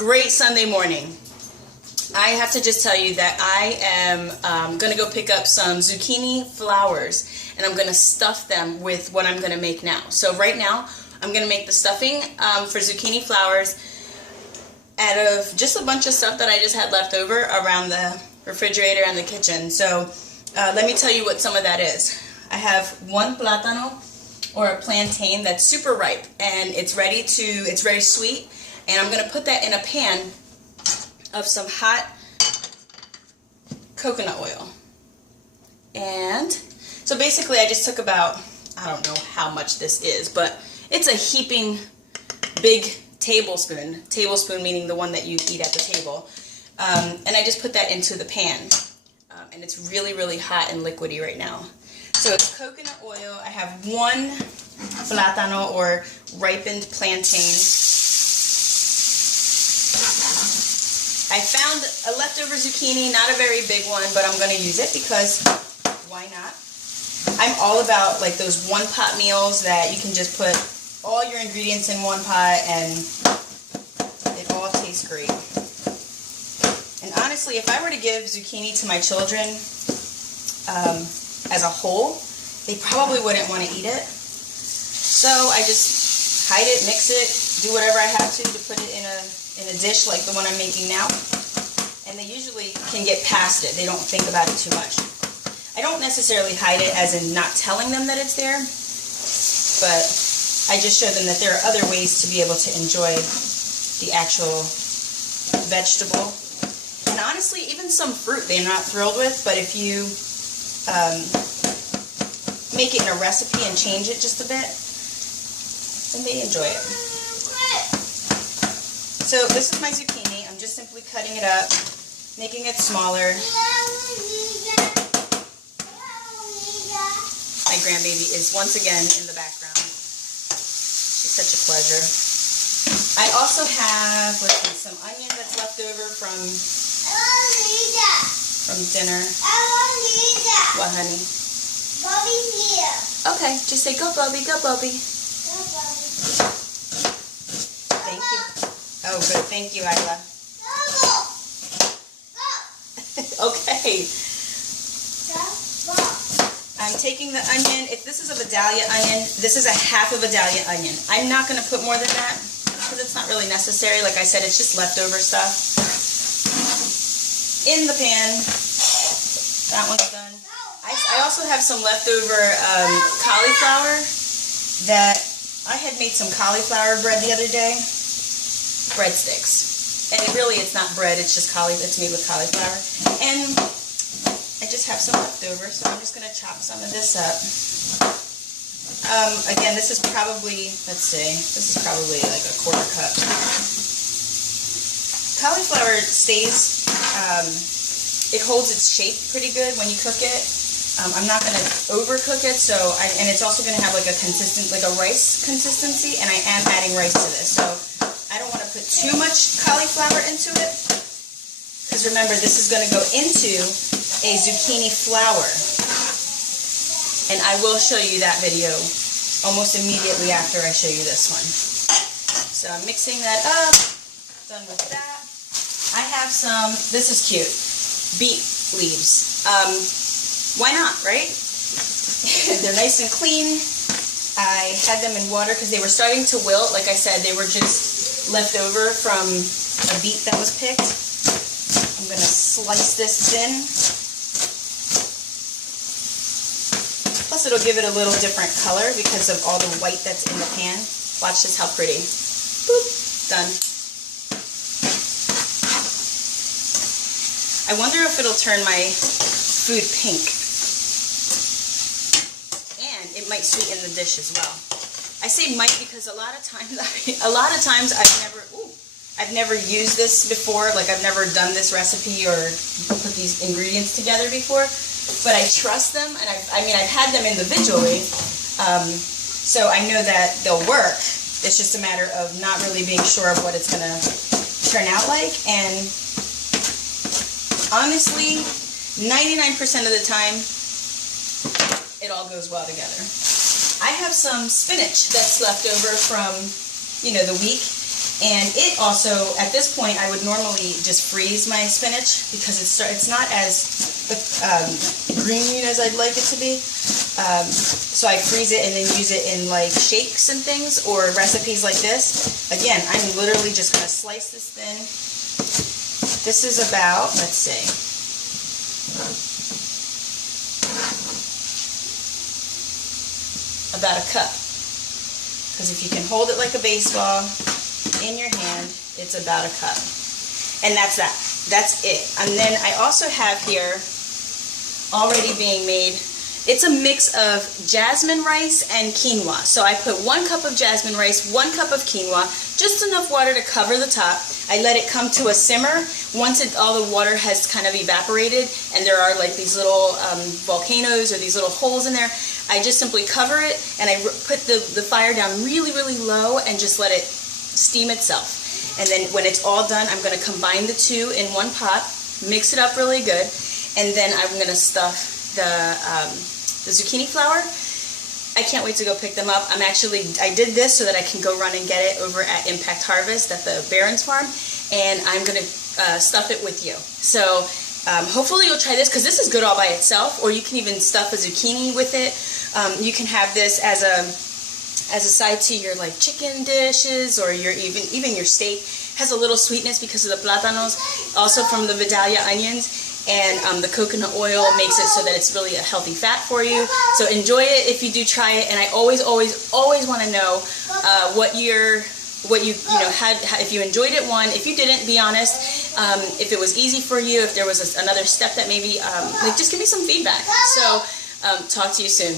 Great Sunday morning. I have to just tell you that I am going to go pick up some zucchini flowers, and I'm going to stuff them with what I'm going to make now. So right now, I'm going to make the stuffing for zucchini flowers out of just a bunch of stuff that I just had left over around the refrigerator and the kitchen. So let me tell you what some of that is. I have one platano, or a plantain, that's super ripe, and it's very sweet, and I'm going to put that in a pan of some hot coconut oil. And so basically I just took about, I don't know how much this is, but it's a heaping big tablespoon meaning the one that you eat at the table, and I just put that into the pan, and it's really hot and liquidy right now. So it's coconut oil. I have one platano, or ripened plantain. I found a leftover zucchini, not a very big one, but I'm going to use it because why not? I'm all about like those one-pot meals that you can just put all your ingredients in one pot and it all tastes great. And honestly, if I were to give zucchini to my children as a whole, they probably wouldn't want to eat it. So I just hide it, mix it, do whatever I have to put it in a dish like the one I'm making now, and they usually can get past it. They don't think about it too much. I don't necessarily hide it as in not telling them that it's there, but I just show them that there are other ways to be able to enjoy the actual vegetable. And honestly, even some fruit they're not thrilled with, but if you make it in a recipe and change it just a bit, then they enjoy it. So this is my zucchini. I'm just simply cutting it up, making it smaller. My grandbaby is once again in the background. She's such a pleasure. I also have, let's see, some onion that's left over from dinner. What, honey? Bobby's here. Okay, just say go Bobby, go Bobby. Thank you. Oh, good. Thank you, Isla. Okay. I'm taking the onion. If this is a vidalia onion, this is a half a vidalia onion. I'm not going to put more than that because it's not really necessary. Like I said, it's just leftover stuff. In the pan. That one's done. I also have some leftover cauliflower that I had made some cauliflower bread the other day. Breadsticks, and it's not bread, it's just it's made with cauliflower, and I just have some leftover, so I'm just going to chop some of this up. Again, this is probably, let's see, this is probably like a quarter cup. Cauliflower stays, it holds its shape pretty good when you cook it. I'm not going to overcook it, and it's also going to have like a rice consistency, and I am adding rice to this, so I don't want to put too much cauliflower into it, because remember, this is going to go into a zucchini flour, and I will show you that video almost immediately after I show you this one. So I'm mixing that up, done with that. I have some, this is cute, beet leaves. Why not, right? They're nice and clean. I had them in water because they were starting to wilt. Like I said, they were just left over from a beet that was picked. I'm going to slice this thin. Plus it'll give it a little different color because of all the white that's in the pan. Watch this, how pretty. Boop, done. I wonder if it'll turn my food pink. And it might sweeten the dish as well. I say might because a lot of times I've never used this before. Like I've never done this recipe or put these ingredients together before. But I trust them, and I've had them individually, so I know that they'll work. It's just a matter of not really being sure of what it's gonna turn out like. And honestly, 99% of the time, it all goes well together. I have some spinach that's left over from, the week, And it also, at this point, I would normally just freeze my spinach because it's not as green as I'd like it to be. So I freeze it and then use it in like shakes and things or recipes like this. Again, I'm literally just going to slice this thin. This is about, let's see, about a cup. Because if you can hold it like a baseball in your hand, it's about a cup. And that's that. That's it. And then I also have here, already being made, it's a mix of jasmine rice and quinoa. So I put 1 cup of jasmine rice, 1 cup of quinoa, just enough water to cover the top. I let it come to a simmer. Once all the water has kind of evaporated and there are like these little volcanoes or these little holes in there, I just simply cover it and I put the fire down really, really low and just let it steam itself. And then when it's all done, I'm going to combine the two in one pot, mix it up really good, and then I'm going to stuff the zucchini flower. I can't wait to go pick them up. I did this so that I can go run and get it over at Impact Harvest at the Barron's Farm, and I'm going to stuff it with you. So hopefully you'll try this because this is good all by itself, or you can even stuff a zucchini with it. You can have this as a side to your like chicken dishes or your even your steak. Has a little sweetness because of the platanos, also from the vidalia onions. And the coconut oil makes it so that it's really a healthy fat for you. So enjoy it if you do try it. And I always want to know what you had, if you enjoyed it. If you didn't, be honest. If it was easy for you, if there was another step that maybe, just give me some feedback. So talk to you soon.